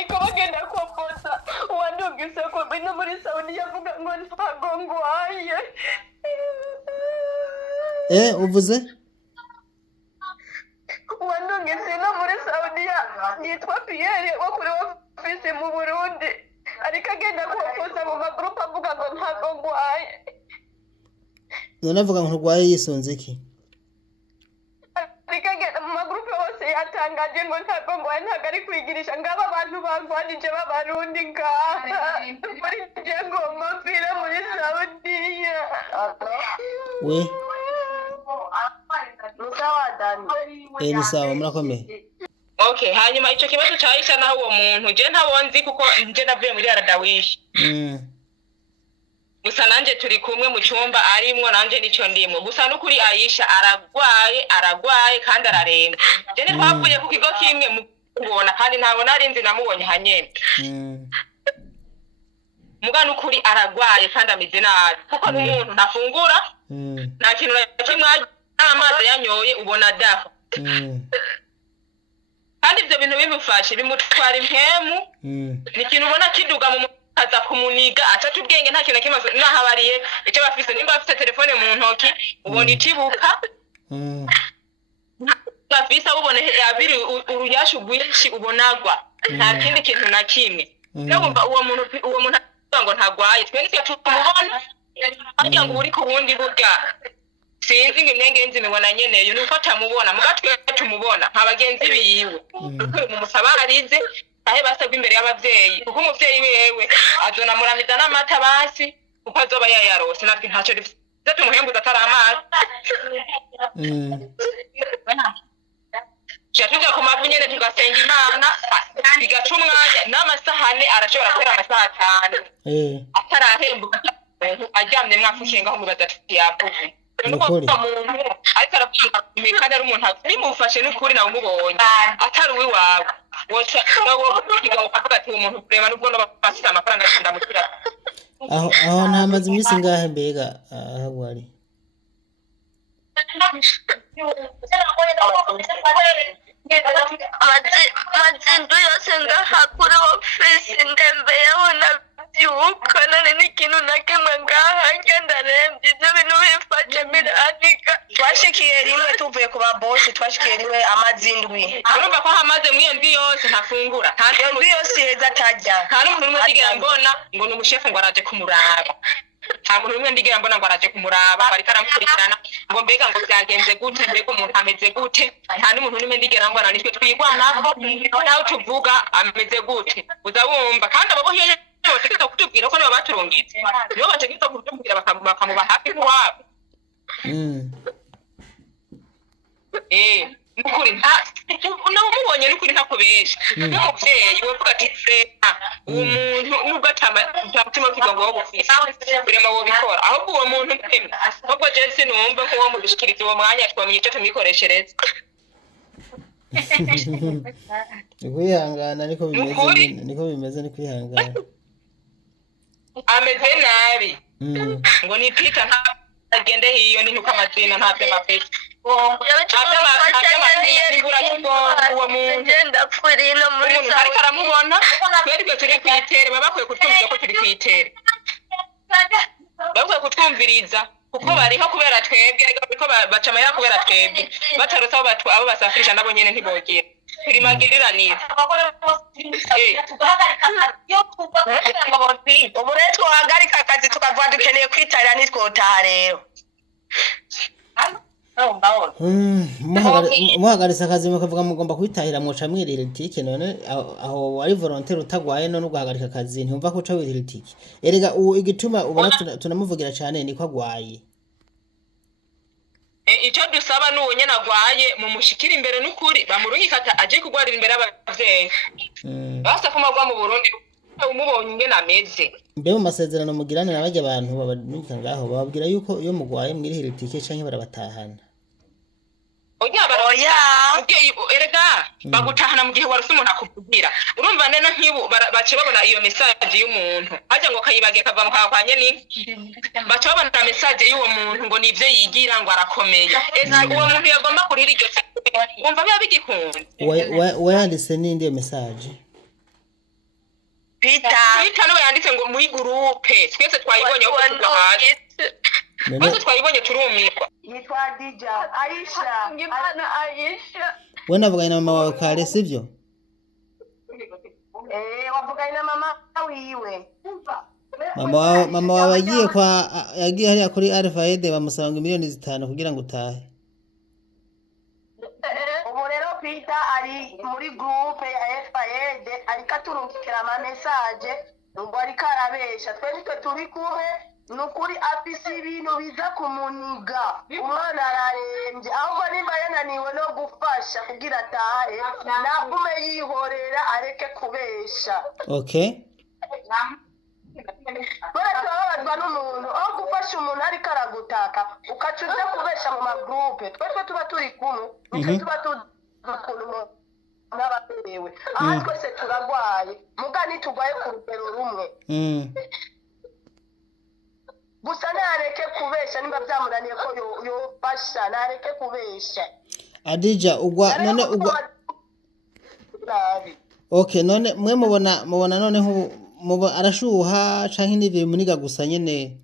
ariko bagenda kompoza uwandungise ko bino muri Saudi yavuga ngo ntago ngwaye uvuze uwandungise no muri Saudi yitwa Pierre wo kuri office mu Burundi ariko agenda kompoza mu magroup avuga ngo ntago ngwaye none avuga ngo nturwaye yisunze iki ariko mu magroup yose yatangaje ngo ntago ngwaye ntago ari kwigirisha ngaba abantu bangwanije b'abarundi ngaha muri jengo mafira muri Saudi we ni sawa murakomeye Okay, hanyuma ico kibazo cyayisha naho uwo muntu je ntabonzi kuko nje navuye muri aradawishi gusa nanje turi kumwe mu cyumba arimwo nanje nico ndimwe gusa n'ukuri Aisha aragwaye kandi araremba je ne twavuye ku kigo kimwe mubona kandi ntabona arinzi namubonye hanyene muga n'ukuri aragwaye kandi amize nabi kuko n'umuntu ntafungura nta kintu kimwe amazi yanyoye ubona dafa kandi ibyo bintu bimufashe bimutwara impemu ni ikintu ubona kiduga mu kaza kumuniga atatu ubwenge nta kintu kimaze nahabariye icyo bafise nimba bafite telefone mu ntoki ubona icibuka bafise ubone yabiri uruyashu rwinshi ubonagwa nta kindi kintu na kimwe ndumva uwo muntu ngo ntagwaye twe nitwe tumubona ajya ngo uri ku wundi burya sinzi ngo imyengenzi mibona nyeneyo nuko atamubona mugatwe tumubona nkabagenzi biyiwe mu musabarize ahe basabwe imbere y'abavyeyi kuko umuvyeyi wewe azona muramiza n'amata basi kuko azoba yayarose natwe ntacyo rifite tumuhembuza ataramazi Chatuja kumavu nyene tugasenga Imana bigaca umwanya n'amasahane arashobora kwera amasaha 5 atarahembuka ajyamye mwafushenga ho mu batatu yapuze nuko umuntu ariko aravuga imikana ari umuntu bimufashe n'ukuri nawe umubonye atari uwi wawe woca nawo kiga ukavuga ati umuntu kurema nubwo no bafite amafaranga ndamukira aho ntamaze iminsi ngahe mbega aho ari Mazindu yose ngaha kuri ofisi ndembeyeho nabyuka none n'ikintu na kimwe ngaha ndarembye ibyo bintu bifashe biranika twashikiye rimwe tuvuye ku babosi twashikiye rimwe amazindwi urumva ko hamaze mwiyo ndwi yose ntafungura nta ndwi yose heza atajya nta n'umuntu umwe ndigera mbona ngo ni umushefu ngo araje kumuraba nta muntu umwe ndigera mbona ngo araje kumuraba bari karamukurikirana ngo mbega ngo byagenze gute mbega umuntu ameze gute nta n'umuntu umwe ndigera mbona nitwe twigwanako naho tuvuga ameze gute uza wumva kandi abo bohiye bategeka kutubwira ko nibo baturungitse nibo bategeka kutubwira bakamuba hafi kuwabo nukuri namubonye nukuri ntakubesha n'umuvyeyi wovuga ati frema uwo muntu nubwo atamutima w'ikigo ngo wogufisa frema wobikora ahubwo uwo muntu frema ahubwo je sinumva ko womudushikiriza uwo mwanya twamenye icyo tumikoreshereza kwihangana niko bimeze ni kwihangana ameze nabi ngo ni Peter nta agende hiyo ni nuko amazina nta pema pesa uwo muntu ndapfurino muri ariko aramubona twebwe turi kwitere babakwiye kutwumvira ko turi kwitere bakwiye kutwumviriza kuko bariho kubera twebwe ariko baca amahera kubera twebwe batarutse abo basafirisha nabo nyene ntibogira turi magiriranire ubu rero twohagarika akazi tukavuga dukeneye kwitarira nitwotaha rero muhagaritse akazi mukavuga mugomba kwitahira mwoca mwirira itike none aho wari volontaire utagwaye none ugahagarika akazi ntiwumva ko uca wirira itike erega uwo igituma ubona tunamuvugira cyane niko agwaye icyo dusaba n'uwo nyene agwaye mu mushikira imbere n'ukuri bamurungikata aje kugwarira imbere y'abavyeyi basa kumagwa mu Burundi umubonye ingene ameze mbe mu masezerano mugirane n'abajya abantu babanyika ngaho bababwira yuko iyo mugwaye mwirihira itike canke barabatahana erega bagutahana mu gihe waruse umuntu akuvugira urumva nene nk'ibu bace babona iyo message y'umuntu haje ngo kayibage kava mu kakwanye ni bace babona message y'uwo muntu ngo nivyo yigira ngo arakomeye uwo muntu yagomba kurira iryo umva biba bigikunda wayanditse n'indi yo message Peter niwe yanditse ngo muri groupe twese twayibonye ko tugahari twese twayibonye turumirwa yitwa Dija Aisha we navuganye na mama wawe kare sivyo wavuganye na mama wiwe mama wawe yagiye hariya kuri Alpha Ede bamusaba ngo miliyoni 5 kugira ngo utahe ubu rero Peter ari muri groupe ya Alpha Ede ariko aturungikira ama message ngo ariko arabesha twe turi kumwe nukuri afise ibintu biza kumuniga umwana araremvye ahubwo nimba yananiwe no gufasha kugira atahe nagume yihorera areke kubesha okay barababazwa n'umuntu aho gufasha umuntu ariko aragutaka ukaca uja kubesha mu magroupe twese tuba turi kumwe nitwe tuba tuzi ukuntu n'ababerewe aha twese turagwaye muga ntitugwaye ku rugero rumwe gusa nareke kubesha nimba byamunaniye ko yofasha nareke kubesha Adija none okay none mwe mubona none arashuha canke n'ivyo bimuniga gusa nyene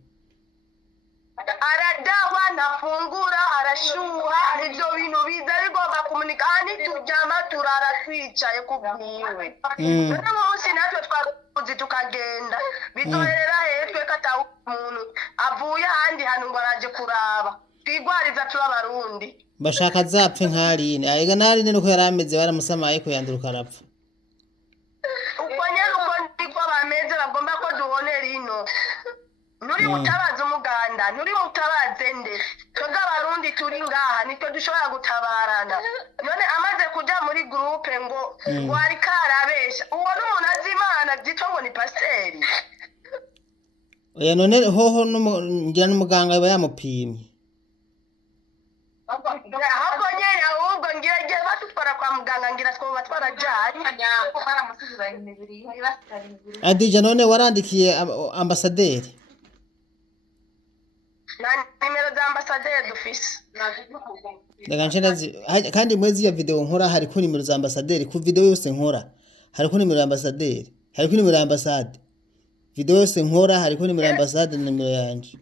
aradawa nafungura arashuha ivyo bintu biza bigomba kumuniga turyama turara twicaye kubwiwe none munsi natwe twaruzi tukagenda bizoherera hetwe katawu umuntu avuye ahandi hantu ngo araje kuraba twigwariza turabarundi bashaka zapfe nkarine ayega narine nuko yarameze baramusamaye ko yanduruka arapfa uko nyene uko ndiko bameze bagomba ko duhonera ino nuri mutabaza umuganda nuri mutabaze nde twebwe abarundi turi ngaha nitwe dushobora gutabarana none amaze kuja muri groupe ngo wari karabesha uwo n'umuntu azi Imana byitwa ngo ni pasiteri oya none hoho ngira n'umuganga yaba yamupimye ahubwo nyene ahubwo ngira batutwara kwa muganga ngira twoba twarajanye Adija none warandikiye ambasaderi na nimero za ambasaderi dufise kandi mwezi ya video nkora hariko nimero za ambasaderi ku video yose nkora hariko nimero ya ambasaderi hariko nimero ya ambasade video yose nkora hariko nimero ya ambasade na nimero yanje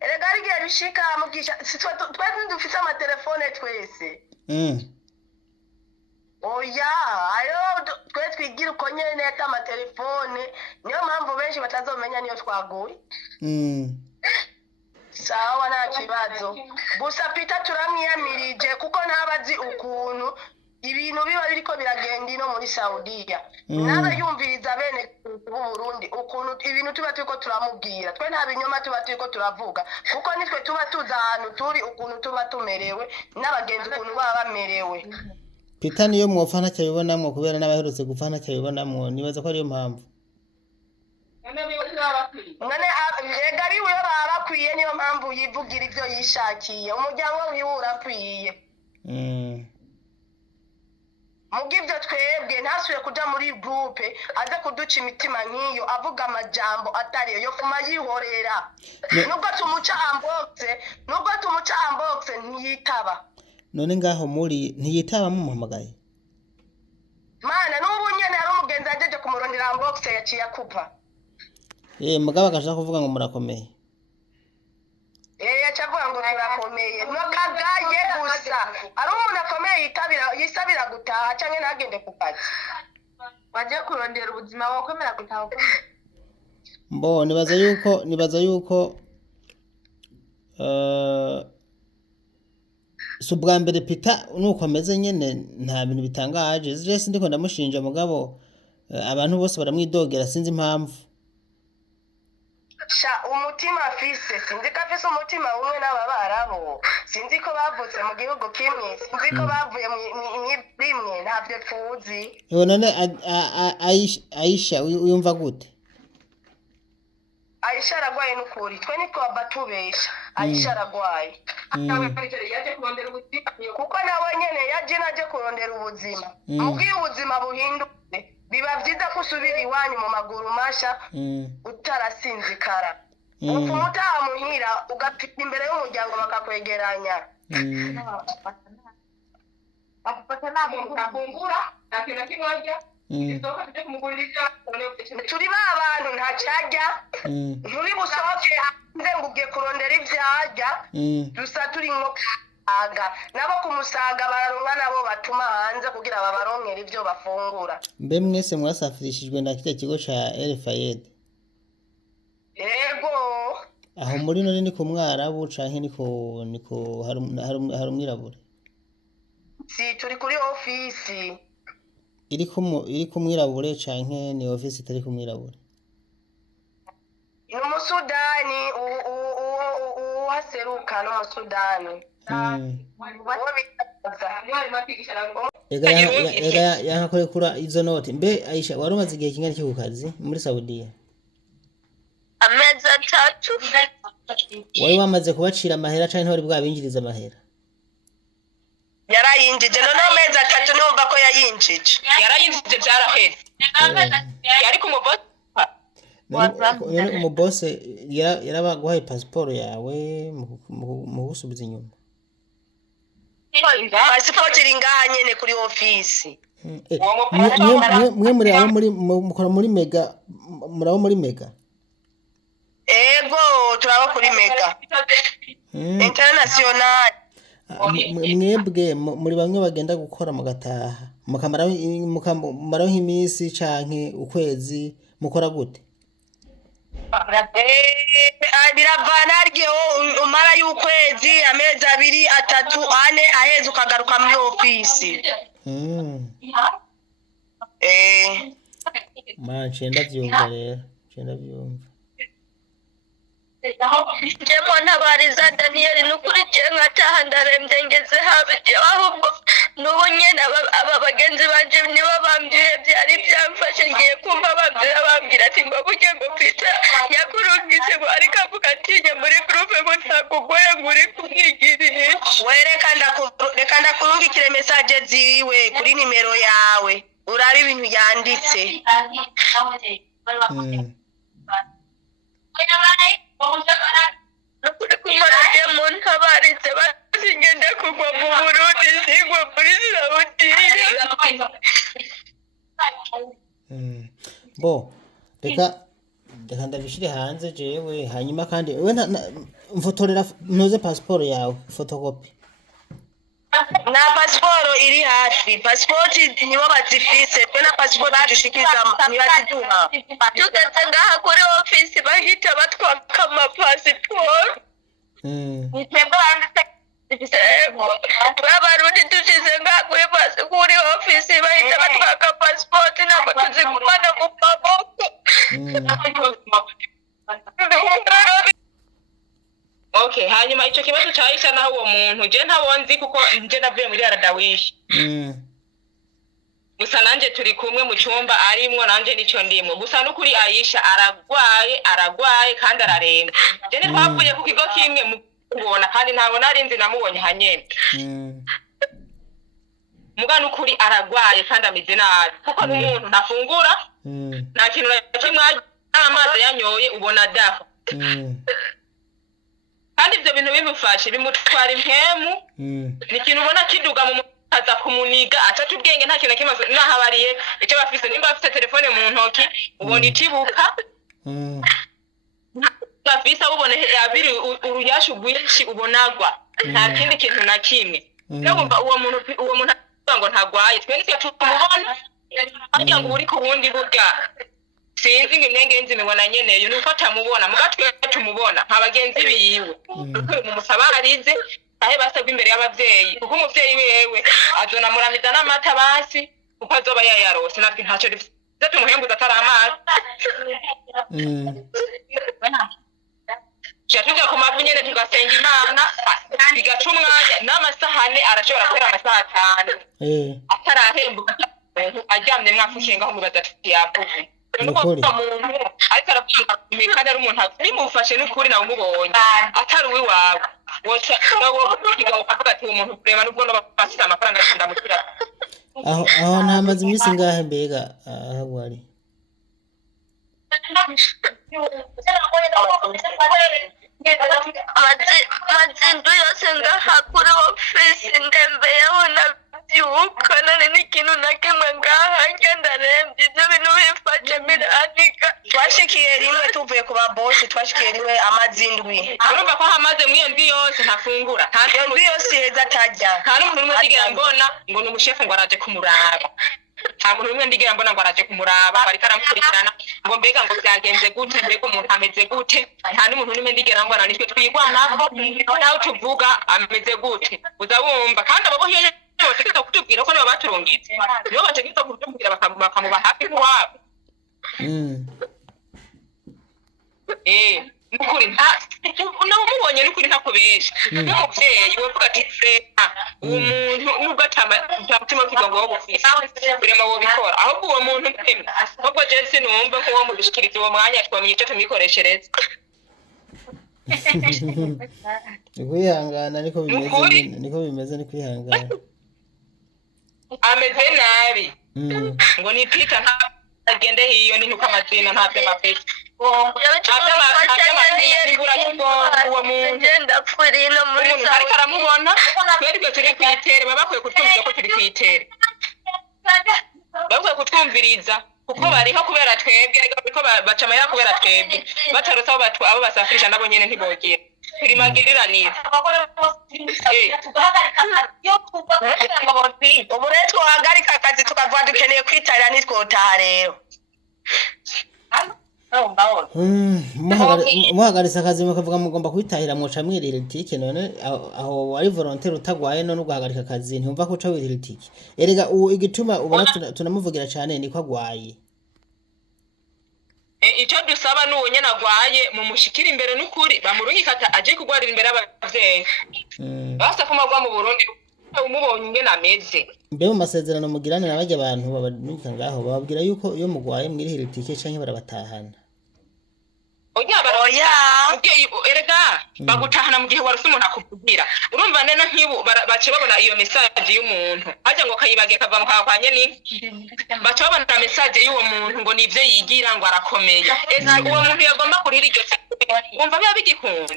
erega rigiye bishika Mugisha twese dufise ama telefone twese oya ayo twe twigira uko nyene ama telefone niyo mpamvu benshi batazomenya niyo twaguye sawa nta kibazo gusa Peter turamwiyamirije kuko ntabazi ukuntu ibintu biba biriko biragenda ino muri Saudiya nabe yumviriza bene Burundi ukuntu ibintu tuba turiko turamubwira twe nta binyoma tuba turiko turavuga kuko nitwe tuba tuza ahantu turi ukuntu tuba tumerewe n'abagenzi ukuntu baba bamerewe Peter niyo mwopfa ntacyabibonamwo kubera n'abaherutse gupfa ntacyabibonamwo nibaza ko ariyo mpamvu none ega ari we baba bakwiye niyo mpamvu yivugira ivyo yishakiye umuryango wiwe urakwiye mugivyo twebwe ntasuye kuja muri groupe aze kuduca imitima nk'iyo avuga amajambo atariyo yofuma yihorera nubwo tumuca amboxe ntiyitaba none ngaho muri ntiyitaba mumuhamagaye mana n'ubu nyene hari umugenzi ajeje kumurondera amboxe yaciye akupa mugabo akashaka kuvuga ngo murakomeye yacavuga ngo turakomeye nokagaye gusa ari umuntu akomeye yisabira gutaha canke ntagende ku kazi waje kurondera ubuzima wakwemera gutaha mbo nibaza yuko subwa mbere Peter nuko ameze nyene nta bintu bitangaje je ndiko ndamushinja mugabo abantu bose baramwidogera sinzi impamvu umutima afise sinzi ko afise umutima umwe n'ababarabo sinzi ko bavutse mu gihugu kimwe sinzi ko bavuye rimwe ntabyo tuzi none Aisha uyumva gute Aisha aragwaye n'ukuri twe nitwaba tubesha Aisha aragwaye kuko nawe nyene yaje naje kurondera ubuzima mubwiye ubuzima buhinduke biba vyiza ko usubira iwanyu mu maguru masha utarasinzikara upfuma utaha muhira ugapita imbere y'umuryango bakakwegeranya turi ba bantu ntacajya nturi busohoke hanze ngo ugiye kurondera ivyarya dusa turi nko aga nabo kumusaga bararonka nabo batuma hanze kugira babaronkera ivyo bafungura. Mbe mwese mwasafirishijwe na kiriya kigo ca Elfayed? Yego. Aho muri none ni ku Mwarabu canke niko hari umwirabure? Si turi kuri ofisi. Iri ku mwirabure canke ni ofisi itari ku mwirabure? Ni umusudani uhaseruka n'umusudani. Ega yankakorekura izo note. Mbe Aisha wari umaze igihe kingana iki ku kazi muri Saudiya? Amezi 3. Wari wamaze kubacira amahera canke ntwari bwabinjiriza amahera? Yarayinjije none amezi 3 numva ko yayinjije. Yarayinjije byaraheze. Yari ku mubosi. Umubose yarabaguhaye pasiporo yawe mu gusubiza inyuma? Pasiporo iri ngaha nyene kuri ofisi. Mwe muri aho mukora muri mega, murabo muri mega? Ego turaba kuri mega international. Mwebwe muri bamwe bagenda gukora mugataha mukamaraho nk'imisi canke ukwezi mukora gute? Biravana aryo umara y'ukwezi amezi 2 3 4 aheze ukagaruka muri ofisi. Cenda vyumva rero, cenda vyumva. Jemo ntabariza Daniel nukuri je nkataha ndaremvye ngeze habe ahubwo nubu nyene aba bagenzi banje nibo bambwiye byari byamfashe ngiye kumva bambwira ati ngo burye ngo Peter yakurungise ngo ariko avuga ati nye muri groupe ngo ntakugoye nguri kumwigirira. Reka ndakurungikire message ziwe kuri nimero yawe urabe ibintu yanditse. Nukuri kumaraje mu ntabarize basingende kugwa mu Burundi singwa muri Saudiya. Bo reka ndabishire hanze jewe hanyuma kandi we mfotorera ntuze pasiporo yawe photocopy. Na pasiporo iri hafi, pasipoti nibo bazifise, twe na pasiporo dushikiza nibaziduha. Tugeze ngaha kuri ofisi bahita batwaka amapasiporo. Nitwebwe banditse Abarundi dushize ngaha kuri ofisi bahita batwaka pasipoti ntabwo tuzigumana mu maboko. Okay, hanyuma ico kibazo cyahise naho uwo muntu je ntabonzi kuko nje navuye muri Aradawishi. Gusa nanje turi kumwe mu cyumba arimwo nanje nico ndimo. Gusa nukuri Aisha aragwaye kandi araremba. Je ni twavuye ku kigo kimwe mubona kandi ntabona arinzi namubonye hanyene. Muga nukuri aragwaye kandi amize nabi. Kuko n'umuntu ntafungura. Nta kintu kimwe amazi yanyoye ubona dafa. Kandi ibyo bintu bimufashe bimutwara impemu ni ikintu ubona kiduga mu kaza kumuniga atatu ubwenge nta kintu kimaze nahabariye icyo bafise nimba bafite telefone mu ntoki ubona itibuka bafise ubone abiri uruyashu rwinshi ubonagwa nta kindi kintu na kimwe ndumva uwo muntu ngo ntagwaye twe nitwe tumubona ariko ngo uri ku wundi burya sinzi ngimyengenzi mibona nyeneyo nuko atamubona mugatwe tumubona nkabagenzi biyiwe nuko mumusabarize ahe basabwe imbere y'abavyeyi kuko umuvyeyi wewe azona muramiza n'amata basi kuko azoba yayarose natwe ntaco dufite tumuhembuza ataramazi. Tuja ku mavu nyene tugasenga Imana bigaca umwanya n'amasahane arashobora gukora amasaha 5 atarahembuka aryamye mwafushenga aho mubaza yapfuye. Nukuri ariko aravuga kandi ari umuntu bimufashe n'ukuri nawe umubonye atari uwiwawe woca nawo kigaho avuga ati umuntu kurema nubwo no bafite amafaranga ndamukira aho ntamaze imisi ngahe mbega aho wari mazindu yose ngaha kuri ofisi ndembeyeho ndabyuka none n'ikintu na kimwe ngaha ndarembye ibyo bintu bifashe biranika. Twashikiye rimwe tuvuye ku babosi twashikiye rimwe amazindwi. Urumva ko hamaze mw'iyo ndwi yose ntafungura. Iyo ndwi yose iheza atarya. Nta n'umuntu n'umwe ndigera mbona ngo ni umushefu ngo araje kumuraba. Nta muntu n'umwe ndigera mbona ngo araje kumuraba bariko aramukurikirana ngo mbega ngo byagenze gute mbega umuntu ameze gute. Nta n'umuntu n'umwe ndigera mbona nitwe twigwanako nawe tuvuga ameze gute. Uza wumva kandi abo bohiye bategeka kutubwira ko nibo baturungitse. Nibo bategeka kutubwira bakamuba hafi kuwabo. Nukuri namubonye nukuri ntakubesha n'umuvyeyi wavuga ati frema uwo muntu nubwo atamutima w'ikigongo wo gufisa birema wo bikora ahubwo uwo muntu mpema ahubwo je sinumva ko wo mubishikiriza uwo mwanya twamenye ico tumikoreshereza. Kwihangana niko bimeze ni kwihangana. Ameze nabi ngo ni Peter nta agende hiyo ni nuko amazina nta pema pesa uwo muntu ndapfuri no muri ariko aramubona twebwe turi kwitere babakwiye kutwumvira ko turi kwitere bakwiye kutwumviriza kuko bariho kubera twebwe ariko baca amahera kubera twebwe batarose abo basafirisha nabo nyene ntibogira turi magiriranire. Ubu rero twohagarika akazi tukavuga dukeneye kwitarira ntitwotaha rero. muhagaritse akazi mukavuga mugomba kwitahira mwoca mwirira itike none aho wari volontaire utagwaye none ugahagarika akazi ntumva ko uca wirira itike. Erega igituma ubona tunamuvugira cyane niko agwaye. Icyo dusaba n'uwo nyene agwaye mu mushikira imbere n'ukuri bamurungikata aje kugwarira imbere y'abavyeyi. Basa kumagwa mu Burundi umubonye ingene ameze. Mbe mu masezerano mugirane n'abajya abantu babanika ngaho bababwira yuko iyo mugwaye mwirihira itike canke barabatahana. Oya erega bagutahana mu gihe waruse umuntu akuvugira. Urumva nene nkibu bace babona iyo message y'umuntu haje ngo kayibage kava mu kakwanye ni bace babona message y'uwo muntu ngo nivyo yigira ngo arakomeye. Uwo muntu yagomba kurira iryo umva biba bigikunda.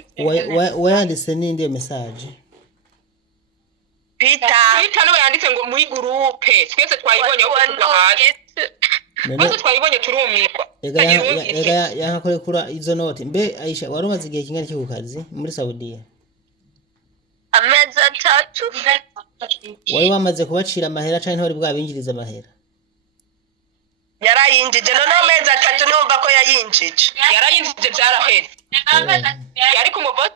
Wayanditse ninde iyo message? Peter no yanditse ngo muri groupe twese twayibonye uko tugahaje. Twese twayibonye turumirwa. Ega yakore kura izo note. Mbe Aisha wari umaze igihe kingana iki ku kazi muri Saudiya? Amezi 3. Wari wamaze kubacira amahera canke ntwari bwabinjiriza amahera? Yarayinjije none amezi 3 numva ko yayinjije. Yarayinjije byaraheze. Yari ku mubosi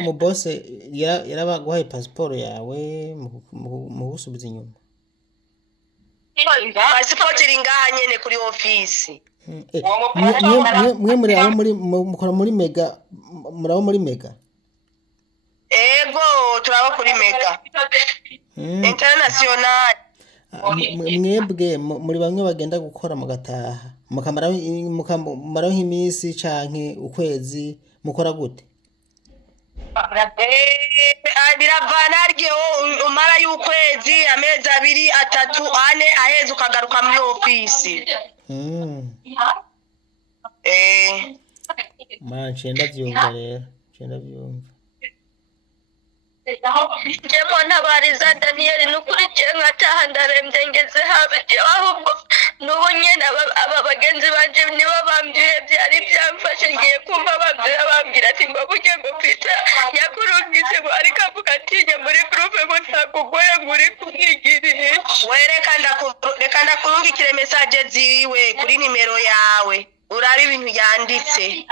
umubose yarabaguhaye passport yawe mu gusubiza inyuma. Passport iri ngaha nyene kuri office. Mwe muri aho mukora muri mega murabo muri mega? Ego turabo kuri mega international. Mwebwe muri bamwe bagenda gukora mugataha mukamaraho nk'imisi canke ukwezi mukora gute? Biravana aryo umara y'ukwezi amezi 2 3 4 aheze ukagaruka muri office. Cenda vyumva rero cenda vyumva. Jemo ntabariza Daniel nukuri cenga taha ndarembye ngeze habe ahubwo nubu nyene aba bagenzi banje nibo bambwiye byari byamfashe ngiye kumva bambwira ati ngo burye ngo Peter yakurungitse ngo ariko avuga ati nye muri groupe ngo ntakugoye nguri kumwigiriye. Reka ndakurungikire message ziwe kuri nimero yawe urabe ibintu yanditse.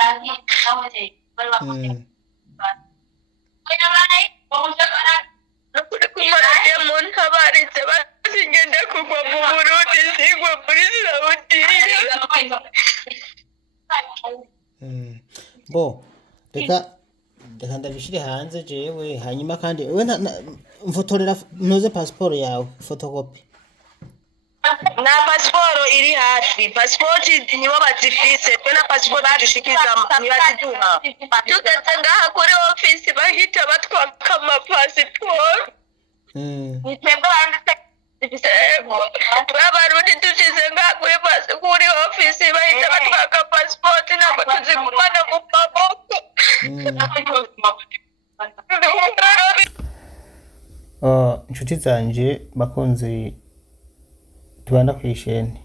Nukuri kumara Jemo ntabarize basingende kugwa mu Burundi singwa muri Saudiya. Bo reka ndabishire hanze jewe hanyuma kandi we mfotorera ntuze passport yawe photocopy. Na passport iri hafi. Passport nibo bazifise twe na passport dushikiza nibaziduha. Tugeze ngaha kuri office bahita batwaka ama passport. Nitebwe banditse Abarundi dushize ngaha kuri office bahita batwaka passport nabo tuzigumana mu maboko. Inshuti inshuti zanje bakunzi tubana kwishene,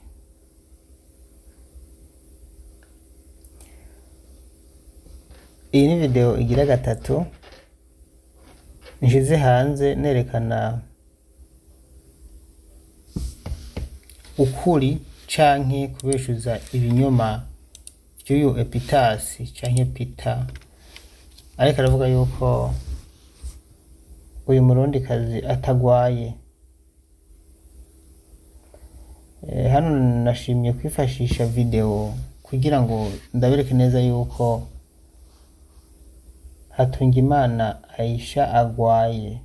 iyi ni video igira gatatu nishize hanze nerekana ukuri canke kubeshuza ibinyoma vy'uyu Epitasi canke Peter, ariko aravuga yuko uyu murundi kazi atagwaye. Hano nashimye kwifashisha video kugira ngo ndabereke neza yuko Hatungimana Aisha agwaye.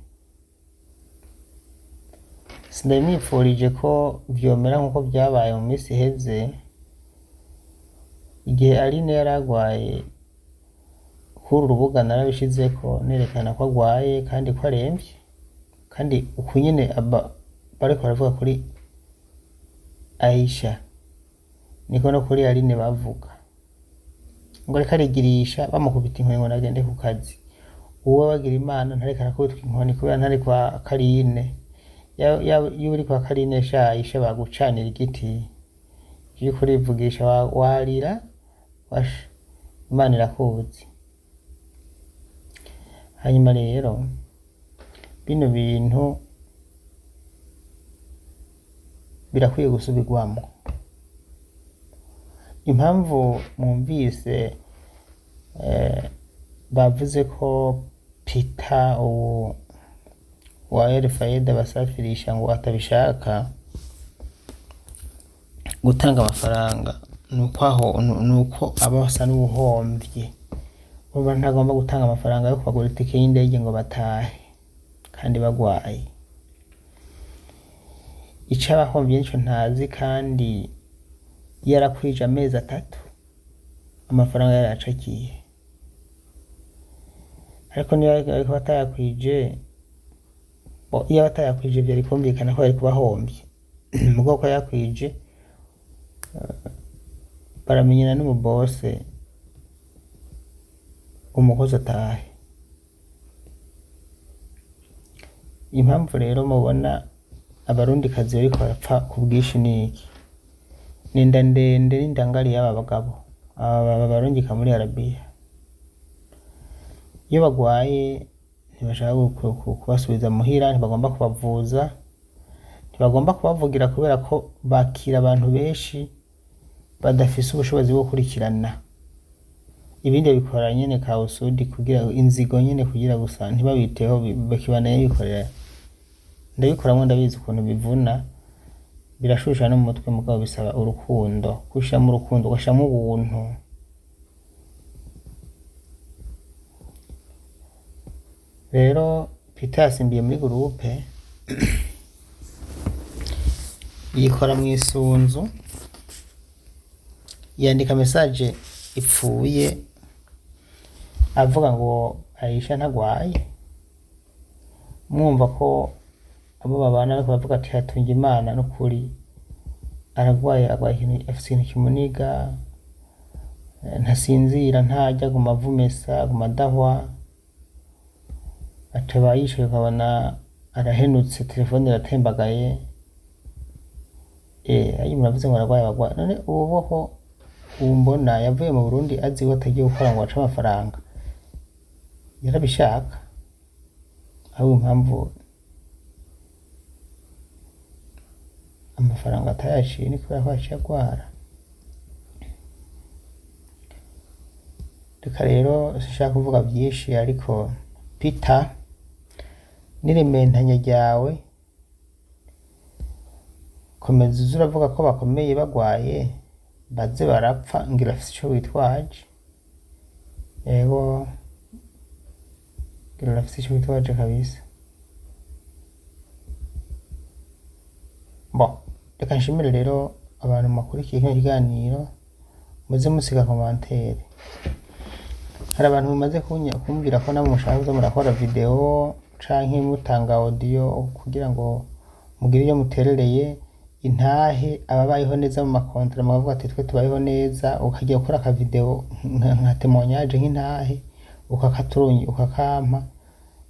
Sindamwipfurije ko vyomera nkuko vyabaye mu minsi iheze, igihe Aline yaragwaye kuri urubuga narabishizeko nerekana ko agwaye kandi ko aremvye, kandi uku nyene bariko baravuga kuri Aisha niko no kuri Aline bavuga ngo reka arigirisha bamukubita inkoni ngo nagende ku kazi. Uwo bagira Imana ntareka arakubitwa inkoni kubera ntari kwa Karine. Iyo uri kwa Karine sha Aisha bagucanira igiti yuko urivugisha warira washa Imana irakuzi. Hanyuma rero bino bintu birakwiye gusubirwamo. Impamvu mwumvise bavuze ko Peter wa Elfayeda basafirisha ngo atabishaka gutanga amafaranga, nuko aba basa n'ubuhomvye. Ubu ntagomba gutanga amafaranga yo kubagura itike y'indege ngo batahe kandi bagwaye. Ico abahomvye nico ntazi, kandi yarakwije amezi 3 amafaranga yaracakiye. Ariko niyo ariko batayakwije, iyo batayakwije byari kumvikana ko ari kubahombye. Mu bwoko yakwije baramenyana n'umubose umukozi atahe. Impamvu rero mubona abarundi kazi bariko barapfa ku bwishi niki, ninda ndende n'indangari y'aba bagabo aba barungika muri Arabia. Iyo bagwaye ntibashaka kubasubiza muhira, ntibagomba kubavuza, ntibagomba kubavugira kubera ko bakira abantu benshi badafise ubushobozi bwo kurikirana. Ibindi bikora nyene ka usudi kugira inzigo nyene kugira gusa ntibabiteho bakibanaye bikorera. Ndabikoramwe ndabizi ukuntu bivuna, birashusha no mu mutwe mugabo bisaba urukundo, kushira mu rukundo gashamo ubuntu. Rero Peter asimbiye muri groupe yikora mu isunzu, yandika message ipfuye avuga ngo Aisha ntagwaye. Mwumva ko abo babana ariko bavuga ati Hatungimana n'ukuri aragwaye, agwaye ikintu afise ikintu kimuniga, ntasinzira, ntajya ku mavumesa ku madahwa, ataba yishuye ukabona arahenutse, telefone iratembagaye. Ayi muravuze ngo aragwaye bagwaye. None ubuho umbona yavuye mu Burundi azi ko atagiye gukora ngo aca amafaranga, yarabishaka. Aho impamvu amafaranga atayaciye ni kubera ko yaciye agwara. Reka rero sinshaka kuvuga byinshi, ariko Peter n'irementanya ryawe komeza uzuravuga ko bakomeye bagwaye baze barapfa, ngira afise ico witwaje. Yego ngira afise ico witwaje kabisa. Reka nshimire rero abantu makurikiye kino kiganiro, muze musiga commentaire. Hari abantu mumaze kumbwira ko namwe mushaka kuza murakora video canke mutanga audio kugira ngo mugire iyo muterereye intahe ababayeho neza mu makontra, mukavuga ati twe tubayeho neza, ukagiye gukora ka video nka témoignage nk'intahe ukakaturunyi ukakampa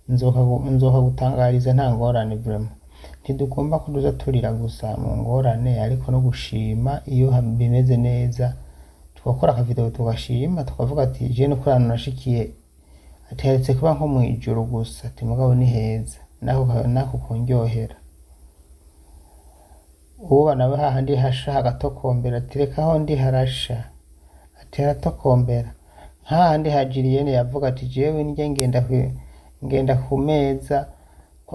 nzoka gutangariza nta ngorane vraiment. Ntidugomba kuduza turira gusa mu ngorane ariko no gushima iyo bimeze neza, tugakora akavideo tugashima tukavuga ati je no kurana nashikiye ateretse kuba nko mu ijuru gusa ati mugabo ni heza nako konyohera. Uba nawe hahandi hasha hagatokombera ati reka aho ndi harasha ati haratokombera. Hahandi Hajiriyene yavuga ati jewe njye ngenda ku meza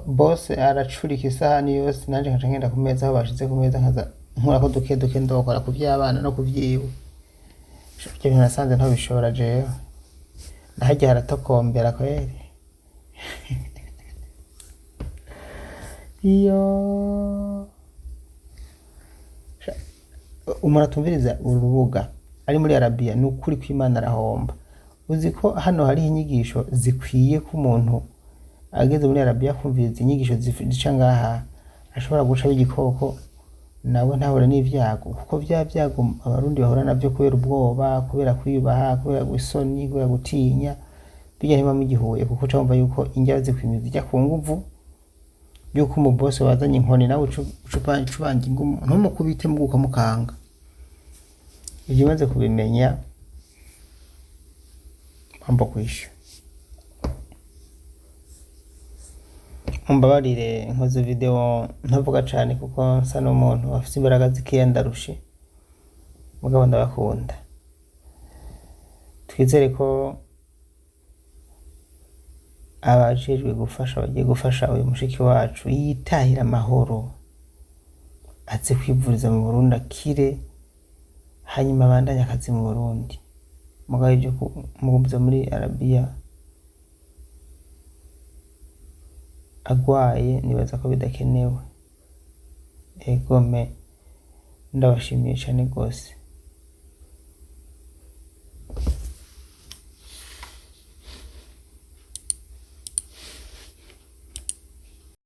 bose aracurika isahani yose nanje nkaca ngenda ku meza aho bashize ku meza nkaza nkura ko duke ndokora ku by'abana no ku byiwe. Ibyo nasanze nta bishobora jewe nahajya haratokombera kweri. Iyo umuratumviriza urubuga ari muri Arabia ni ukuri kw'Imana arahomba. Uzi ko hano hari inyigisho zikwiye ko umuntu ageze muri Arabia kumviriza inyigisho zica ngaha ashobora guca b'igikoko nawe ntabura n'ivyago, kuko vya vyago abarundi bahora navyo kubera ubwoba, kubera kwiyubaha, kubera gusoni, kubera gutinya bijya ntima mu gihuye, kuko cumva yuko injya zikwimiza ijya ku nguvu yuko umubose wazanye inkoni nawe ucubanje ingumu ntumukubite muguka mukanga. Ivyo maze kubimenya mpambo kwisha mumbabarire nkoze video ntavuga cane kuko nsa n'umuntu afite imbaraga zikeya ndarushe, mugabo ndabakunda. Twizere ko abajejwe gufasha bagiye gufasha uyu mushiki wacu yitahira amahoro aze kwivuriza mu Burundi akire, hanyuma abandanye akazi mu Burundi. Mugabo ibyo mugumiza muri Arabia agwaye nibaza ko bidakenewe. Egome ndabashimiye cyane gose.